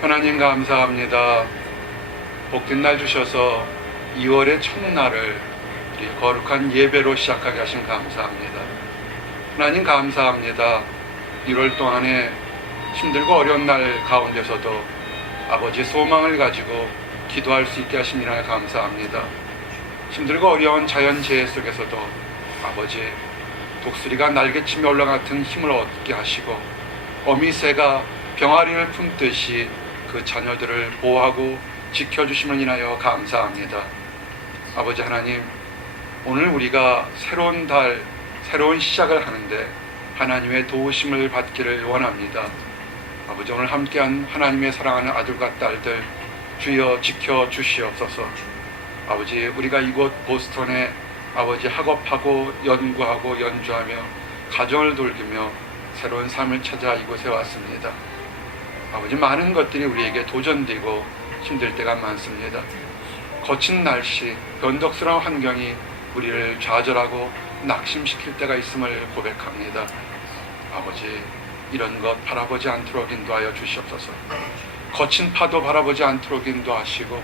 하나님 감사합니다. 복된 날 주셔서 2월의 첫날을 우리 거룩한 예배로 시작하게 하신 감사합니다. 하나님 감사합니다. 1월 동안에 힘들고 어려운 날 가운데서도 아버지 소망을 가지고 기도할 수 있게 하심이라 감사합니다. 힘들고 어려운 자연재해 속에서도 아버지 독수리가 날개치며 올라같은 힘을 얻게 하시고 어미새가 병아리를 품듯이 그 자녀들을 보호하고 지켜주심을 인하여 감사합니다. 아버지 하나님, 오늘 우리가 새로운 달, 새로운 시작을 하는데 하나님의 도우심을 받기를 원합니다. 아버지 오늘 함께한 하나님의 사랑하는 아들과 딸들 주여 지켜 주시옵소서. 아버지 우리가 이곳 보스턴에 아버지 학업하고 연구하고 연주하며 가정을 돌기며 새로운 삶을 찾아 이곳에 왔습니다. 아버지 많은 것들이 우리에게 도전되고 힘들 때가 많습니다. 거친 날씨, 변덕스러운 환경이 우리를 좌절하고 낙심시킬 때가 있음을 고백합니다. 아버지 이런 것 바라보지 않도록 인도하여 주시옵소서. 거친 파도 바라보지 않도록 인도하시고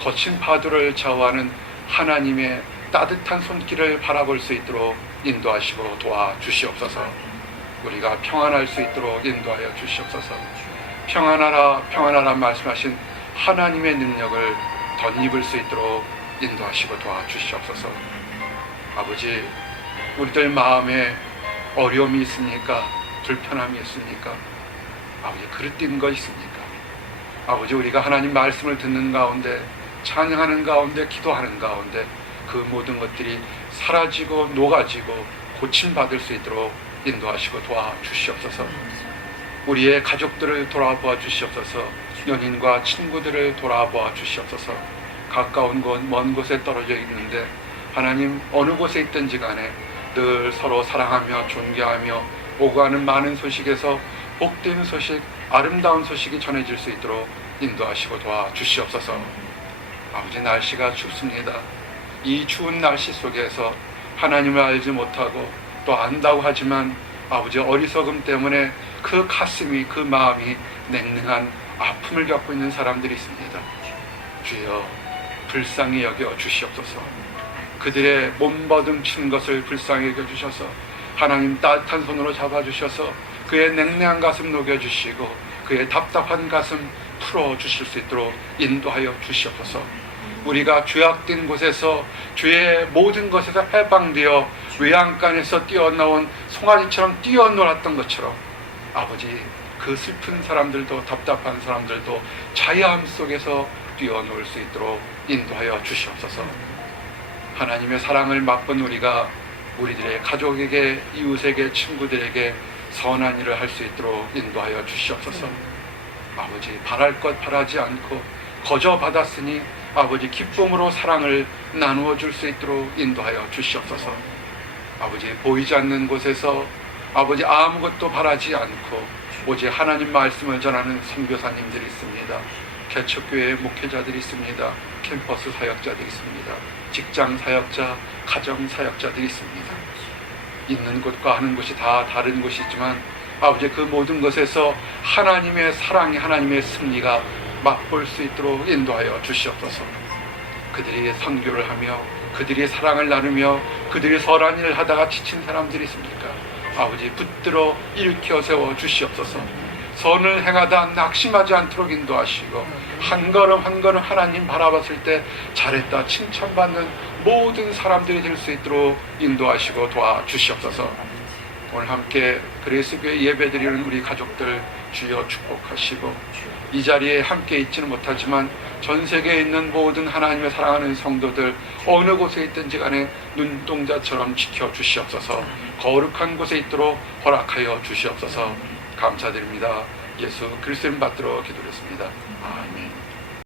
거친 파도를 좌우하는 하나님의 따뜻한 손길을 바라볼 수 있도록 인도하시고 도와주시옵소서. 우리가 평안할 수 있도록 인도하여 주시옵소서. 평안하라 평안하라 말씀하신 하나님의 능력을 덧입을 수 있도록 인도하시고 도와주시옵소서. 아버지, 우리들 마음에 어려움이 있습니까? 불편함이 있습니까? 아버지, 그릇된 거 있습니까? 아버지, 우리가 하나님 말씀을 듣는 가운데, 찬양하는 가운데, 기도하는 가운데, 그 모든 것들이 사라지고 녹아지고 고침받을 수 있도록 인도하시고 도와주시옵소서. 우리의 가족들을 돌아보아 주시옵소서. 연인과 친구들을 돌아보아 주시옵소서. 가까운 곳, 먼 곳에 떨어져 있는데 하나님 어느 곳에 있든지 간에 늘 서로 사랑하며 존경하며 오고 가는 많은 소식에서 복된 소식, 아름다운 소식이 전해질 수 있도록 인도하시고 도와주시옵소서. 아버지 날씨가 춥습니다. 이 추운 날씨 속에서 하나님을 알지 못하고 또 안다고 하지만 아버지 어리석음 때문에 그 가슴이 그 마음이 냉랭한 아픔을 겪고 있는 사람들이 있습니다. 주여 불쌍히 여겨 주시옵소서. 그들의 몸버둥친 것을 불쌍히 여겨 주셔서 하나님 따뜻한 손으로 잡아 주셔서 그의 냉랭한 가슴 녹여 주시고 그의 답답한 가슴 풀어 주실 수 있도록 인도하여 주시옵소서. 우리가 죄악된 곳에서 죄의 모든 것에서 해방되어 외양간에서 뛰어나온 송아지처럼 뛰어놀았던 것처럼 아버지 그 슬픈 사람들도 답답한 사람들도 자유함 속에서 뛰어놀 수 있도록 인도하여 주시옵소서. 하나님의 사랑을 맛본 우리가 우리들의 가족에게 이웃에게 친구들에게 선한 일을 할 수 있도록 인도하여 주시옵소서. 아버지 바랄 것 바라지 않고 거저 받았으니 아버지 기쁨으로 사랑을 나누어 줄 수 있도록 인도하여 주시옵소서. 아버지 보이지 않는 곳에서 아버지 아무것도 바라지 않고 오직 하나님 말씀을 전하는 선교사님들이 있습니다. 개척교회 목회자들이 있습니다. 캠퍼스 사역자들이 있습니다. 직장 사역자, 가정 사역자들이 있습니다. 있는 곳과 하는 곳이 다 다른 곳이지만 아버지 그 모든 것에서 하나님의 사랑이 하나님의 승리가 맛볼 수 있도록 인도하여 주시옵소서. 그들이 선교를 하며 그들이 사랑을 나누며 그들이 선한 일을 하다가 지친 사람들이 있습니까? 아버지 붙들어 일으켜 세워 주시옵소서. 선을 행하다 낙심하지 않도록 인도하시고 한 걸음 한 걸음 하나님 바라봤을 때 잘했다 칭찬받는 모든 사람들이 될 수 있도록 인도하시고 도와주시옵소서. 오늘 함께 그레이스교회 예배드리는 우리 가족들 주여 축복하시고 이 자리에 함께 있지는 못하지만 전 세계에 있는 모든 하나님의 사랑하는 성도들 어느 곳에 있든지 간에 눈동자처럼 지켜 주시옵소서 거룩한 곳에 있도록 허락하여 주시옵소서 감사드립니다. 예수 그리스도님 받들어 기도했습니다. 아멘.